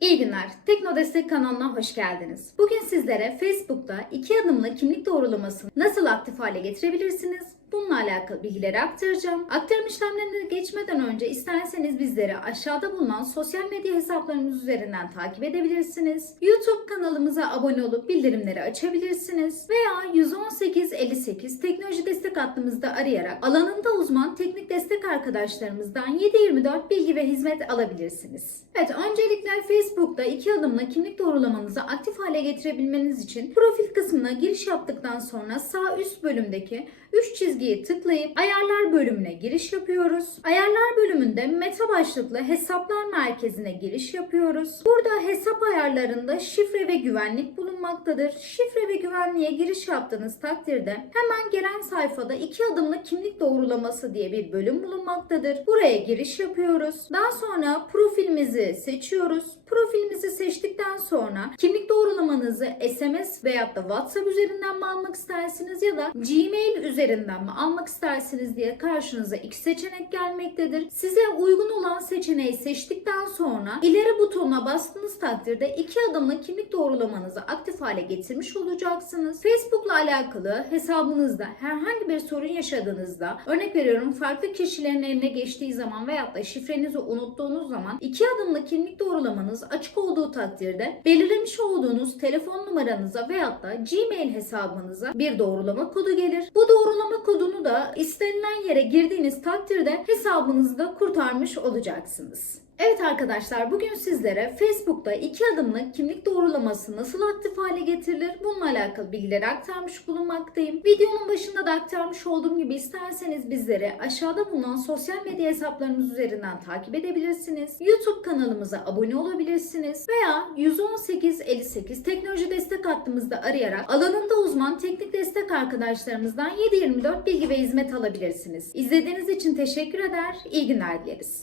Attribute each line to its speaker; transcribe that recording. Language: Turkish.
Speaker 1: İyi günler. Tekno Destek kanalına hoş geldiniz. Bugün sizlere Facebook'ta iki adımlı kimlik doğrulamasını nasıl aktif hale getirebilirsiniz? Bununla alakalı bilgileri aktaracağım. Aktarım işlemlerine geçmeden önce isterseniz bizleri aşağıda bulunan sosyal medya hesaplarımız üzerinden takip edebilirsiniz. YouTube kanalımıza abone olup bildirimleri açabilirsiniz. Veya 11858 teknoloji destek hattımızda arayarak alanında uzman teknik destek arkadaşlarımızdan 7/24 bilgi ve hizmet alabilirsiniz. Evet öncelikle Facebook'ta iki adımla kimlik doğrulamanızı aktif hale getirebilmeniz için profil kısmına giriş yaptıktan sonra sağ üst bölümdeki 3 çizgiyi tıklayıp ayarlar bölümüne giriş yapıyoruz. Ayarlar bölümünde meta başlıklı hesaplar merkezine giriş yapıyoruz. Burada hesap ayarlarında şifre ve güvenlik bulunmaktadır. Şifre ve güvenliğe giriş yaptığınız takdirde hemen gelen sayfada iki adımlı kimlik doğrulaması diye bir bölüm bulunmaktadır. Buraya giriş yapıyoruz. Daha sonra profilimizi seçiyoruz. Profilimizi seçtikten sonra kimlik doğrulamanızı SMS veyahut da WhatsApp üzerinden mi almak istersiniz ya da Gmail üzerinden mi almak istersiniz diye karşınıza iki seçenek gelmektedir. Size uygun olan seçeneği seçtikten sonra ileri butonuna bastığınız takdirde iki adımlı kimlik doğrulamanızı aktif hale getirmiş olacaksınız. Facebook'la alakalı hesabınızda herhangi bir sorun yaşadığınızda örnek veriyorum farklı kişilerin eline geçtiği zaman veyahut da şifrenizi unuttuğunuz zaman iki adımlı kimlik doğrulamanız açık olduğu takdirde belirlemiş olduğunuz telefon numaranıza veyahut da Gmail hesabınıza bir doğrulama kodu gelir. Bu doğrulama kodunu da istenilen yere girdiğiniz takdirde hesabınızı da kurtarmış olacaksınız. Evet arkadaşlar bugün sizlere Facebook'ta iki adımlı kimlik doğrulaması nasıl aktif hale getirilir bununla alakalı bilgileri aktarmış bulunmaktayım. Videonun başında da aktarmış olduğum gibi isterseniz bizleri aşağıda bulunan sosyal medya hesaplarımız üzerinden takip edebilirsiniz. YouTube kanalımıza abone olabilirsiniz veya 11858 teknoloji destek hattımızda arayarak alanında uzman teknik destek arkadaşlarımızdan 7/24 bilgi ve hizmet alabilirsiniz. İzlediğiniz için teşekkür eder, iyi günler dileriz.